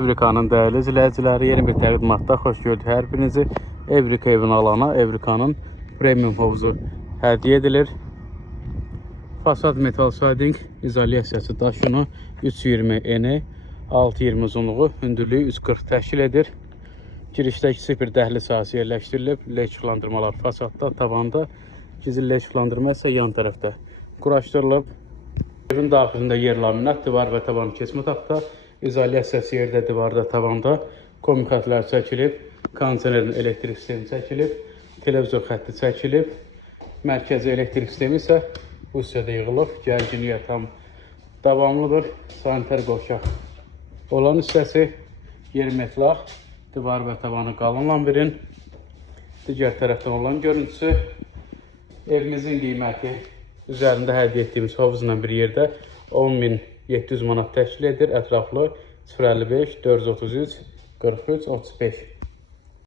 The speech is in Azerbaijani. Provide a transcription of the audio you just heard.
Evrika'nın dəyərli izləyiciləri, yeni bir təqdimatda xoş gördük hər birinizi. Evrika evini alana Evrika'nın premium hovuzu hədiyyə edilir. Fasad metal siding, izolyasiyası daş yunu, 320 eni, 620 uzunluğu, hündürlüyü 340 təşkil edir. Girişdə kiçik bir dəhliz sahəsi yerləşdirilib. Led işıqlandırmalar fasadda, tavanda. Gizli led işıqlandırma isə yan tərəfdə quraşdırılıb. Evin daxilində yer laminat, divar və tavan keçmə taxta, izolyasiyası yerdə, divarda, tavanda, kommunikatlar çəkilib, kondisionerin elektrik sistemi çəkilib, televizor xətti çəkilib, mərkəzi elektrik sistemi isə bu hissədə yığılıb, gərginliyə tam davamlıdır. Sanitar qovşaq olan hissəsi, yer metlaq, divar və tavanı qalın lambirin, digər tərəfdən olan görüntüsü. Evimizin qiyməti üzərində hədiyyə etdiyimiz hovuzla bir yerdə 10.700 manat təşkil edir. Ətraflı 055 433 43 35.